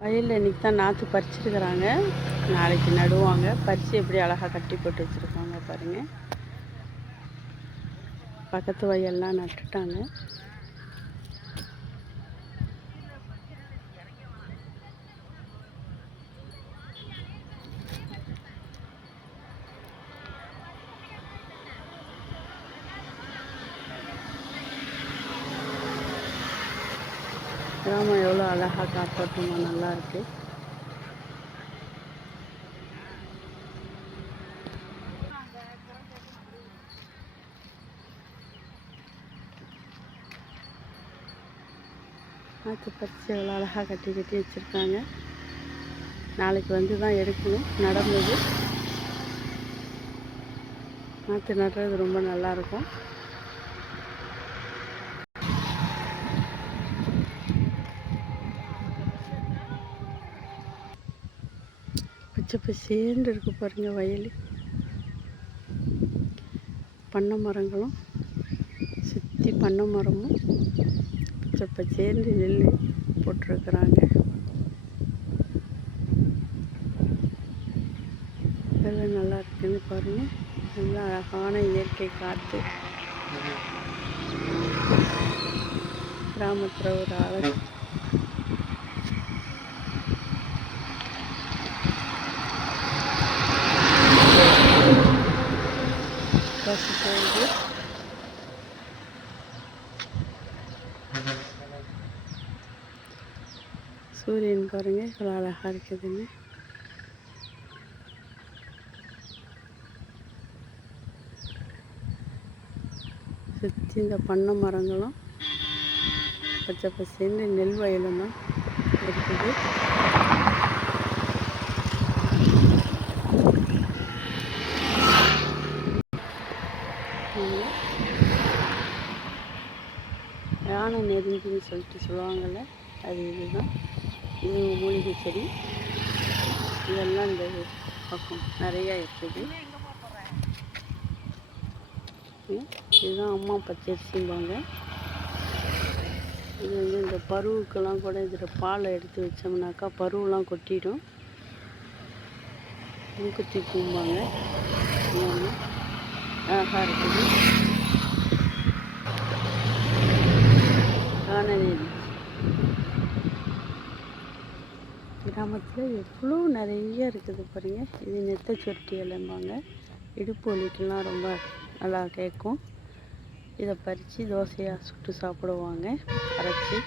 வயலில் இன்றைக்கி தான் நாற்று பறிச்சிருக்கிறாங்க. நாளைக்கு நடுவாங்க. பறித்து எப்படி அழகாக கட்டி போட்டு வச்சுருக்காங்க பாருங்கள் பக்கத்து வயல்லாம் நட்டுட்டாங்க. கிராமம் எவ்வளோ அழகாக காத்தோட்டமாக நல்லா இருக்கு. நாற்று பறித்து எவ்வளோ அழகாக கட்டி கட்டி வச்சுருக்காங்க. நாளைக்கு வந்து தான் எடுக்கணும் நடந்தது. நாற்று நடுறது ரொம்ப நல்லாயிருக்கும் பச்சை பசேன்னு இருக்கு பாருங்க வயல். பண்ணை மரங்களும் சுற்றி பண்ணை மரமும் பச்சை பச்சேன்னு நெல் போட்டிருக்கிறாங்க. இதெல்லாம் நல்லா இருக்குன்னு பாருங்க. நல்லா அழகான இயற்கை காற்று. கிராமத்தில் ஒரு அழகு. பஸ் போகுது சூரியன் பாருங்க இவ்வளோ அழகாக இருக்குதுன்னு சுற்றி இந்த பண்ணை மரங்களும் பச்சை பசேன்னு நெல் வயலும் தான் இருக்குது ஞான நெருங்கின்னு சொல்லிட்டு சொல்லுவாங்கள்ல அது இதுதான். இது மூலிகை செடி. இதெல்லாம் இந்த பக்கம் நிறையா இருக்குது. இதுதான் அம்மா பச்சரிசிம்பாங்க. இது வந்து இந்த பருவுக்கெல்லாம் கூட இதில் பாலை எடுத்து வச்சோம்னாக்கா பருவெலாம் கொட்டிடும். மூக்குத்தி பூம்பாங்க. அழகாக இருக்குது. கிராமத்தில் எவ்வளோ நிறைய இருக்குது பாருங்க. இது நெத்த சொட்டி இலைம்பாங்க இடுப்பு வலிக்கெல்லாம் ரொம்ப நல்லா கேட்கும். இதை பறித்து தோசையாக சுட்டு சாப்பிடுவாங்க. அரைச்சி.